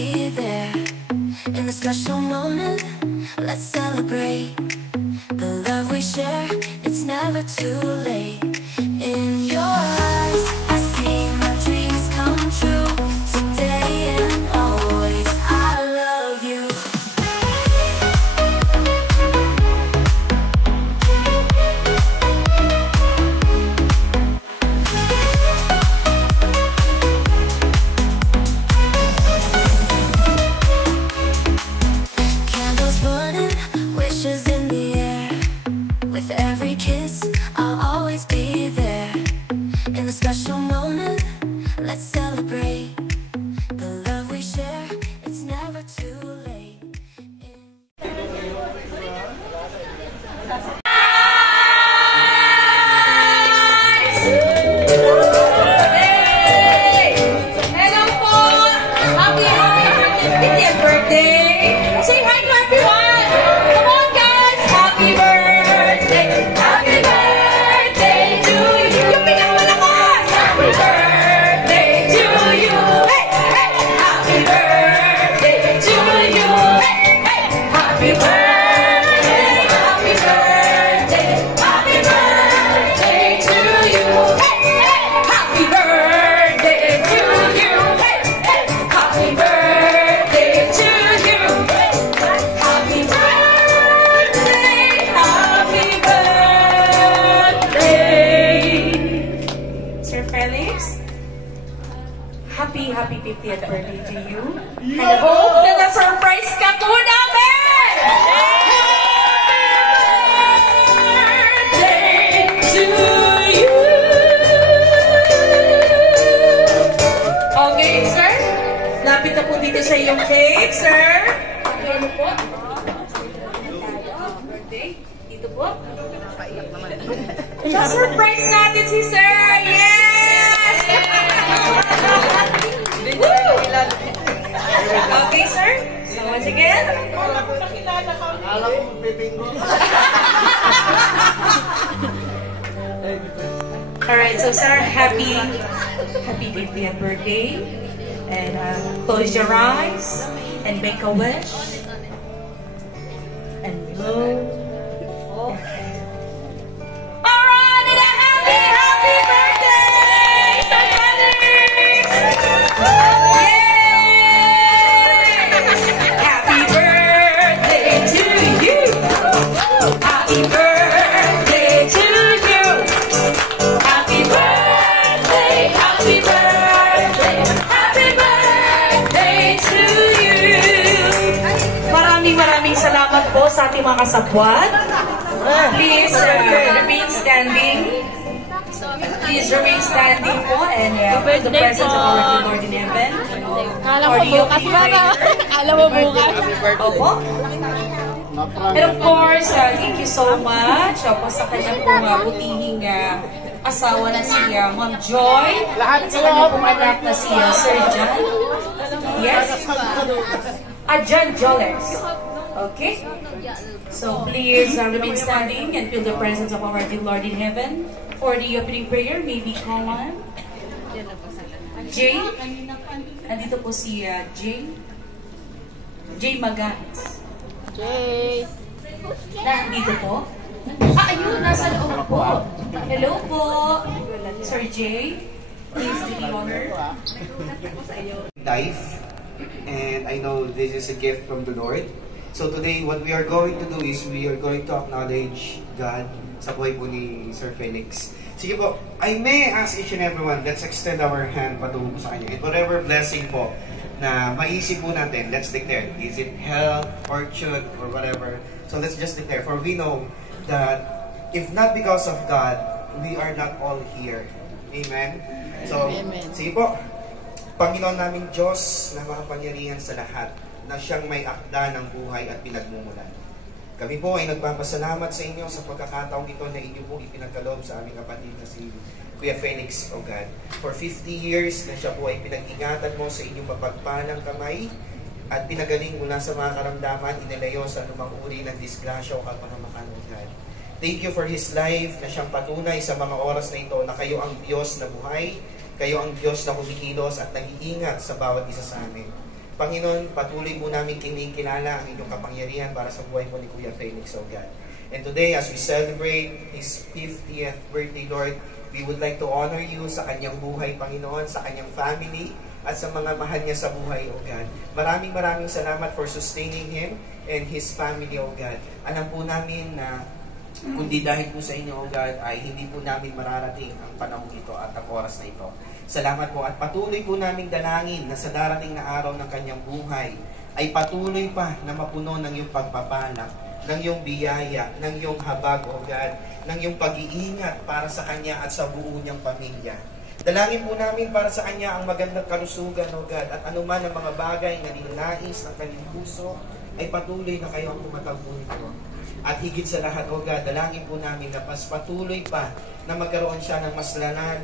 be there in the special moment. Let's celebrate the love we share. It's never too late. In your eyes, I see my dreams come true. Today and always, I love you. Candles burning, wishes in the air. With every kiss, I'll always be there. In the special moment, let's celebrate the love we share. It's never too late. Hello po! Happy birthday! Say hi to everyone! Come on guys! Happy birthday! Happy birthday to you! Yung pinakamalakas! Happy birthday to you! Hey! Hey! Happy birthday to you! Hey! Hey! Happy birthday! Happy birthday! Happy birthday to you! Hey! Hey! Happy birthday to you! Hey! Hey! Happy birthday to you! Happy birthday! Happy birthday! Sir Felix, happy 50th birthday to you. And I hope na na-surprise ka po namin! Birthday to you! Okay, sir? Lapit na po dito sa iyong cake, sir. Ano po? Birthday? Dito po? Surprise natin si sir! Yes! Woo! Okay, sir. So once again. Alam mo, pipingo. Alright, so sir, happy 50th birthday. And close your eyes and make a wish. And blow. Alright, and a happy birthday, Sir Felix! Yay! Happy birthday to you! Happy birthday to you! Happy birthday, happy birthday, happy birthday to you! Maraming salamat po sa ating mga kasabwat. Please remain standing. Please remain standing po and with the presence of our dear Lord in heaven. Alam mo bukas ba? Alam mo bukas. Opo. And of course, thank you so much sa kanyang pong butihing asawa na si Ma'am Joy. At sa kanyang pong anak na si Sir John. Yes? John Jollers. Okay? So please remain standing and feel the presence of our dear Lord in heaven. For the opening prayer, may we call on Jay. Nandito po si Jay. Jay Magans. Jay. Nandito po. Ayun, nasa loob po. Hello po. Sir Jay. Please do the honor. Life, and I know this is a gift from the Lord. So today, what we are going to do is we are going to acknowledge God sa buhay po ni Sir Felix. Sige po, I may ask each and everyone, let's extend our hand patungo sa kanya. And whatever blessing po na maisip po natin, let's declare. Is it health, fortune, or whatever? So let's just declare. For we know that if not because of God, we are not all here. Amen? So, sige po, Panginoon naming Diyos na makapangyarihan sa lahat, na siyang may akda ng buhay at pinagmumulan. Kami po ay nagpapasalamat sa inyo sa pagkakataong ito na inyo pong ipinagkaloob sa aming kapatid na si Kuya Felix, O God. For 50 years na siya po ay pinag-ingatan mo sa inyong mapagpalang kamay at pinagaling mula sa mga karamdaman, inilayo sa anumang uri ng disgrasya o kapahamakan, O God. Thank you for His life na siyang patunay sa mga oras na ito na kayo ang Diyos na buhay, kayo ang Diyos na kumikilos at nag-iingat sa bawat isa sa amin. Panginoon, patuloy po namin kinikilala ang inyong kapangyarihan para sa buhay po ni Kuya Felix, O God. And today, as we celebrate his 50th birthday, Lord, we would like to honor you sa kanyang buhay, Panginoon, sa kanyang family, at sa mga mahal niya sa buhay, O God. Maraming salamat for sustaining him and his family, O God. Alam po namin na kundi dahil po sa inyo, O God, ay hindi po namin mararating ang panahon ito at ang oras na ito. Salamat po at patuloy po naming dalangin na sa darating na araw ng kanyang buhay ay patuloy pa na mapuno ng iyong pagpapala, ng iyong biyaya, ng iyong habag, O God, ng iyong pag-iingat para sa kanya at sa buo niyang pamilya. Dalangin po namin para sa kanya ang magandang kalusugan, O God, at anuman ang mga bagay na ninais ng kanyang puso ay patuloy na kayo ang tumatagpo nito. At higit sa lahat, O God, dalangin po namin na mas patuloy pa na magkaroon siya ng mas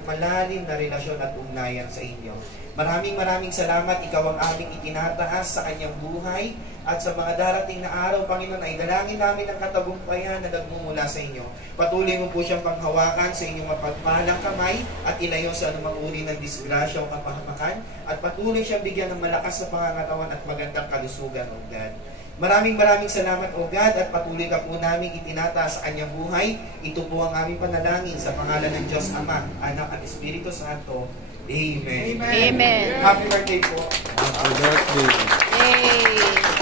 malalim na relasyon at ugnayan sa inyo. Maraming salamat. Ikaw ang aming itinataas sa kanyang buhay at sa mga darating na araw, Panginoon, ay dalangin namin ang katagumpayan na nagmumula sa inyo. Patuloy mo po siyang panghawakan sa inyong mapagpalang kamay at ilayo sa anumang uri ng disgrasya o kapahamakan at patuloy siyang bigyan ng malakas na pangangatawan at magandang kalusugan, O God. Maraming salamat, O God, at patuloy ka po namin itinataas sa kanyang buhay. Ito po ang aming panalangin sa pangalan ng Diyos Ama, Anak at Espiritu Santo. Amen. Amen. Happy birthday po. Happy birthday. Yay!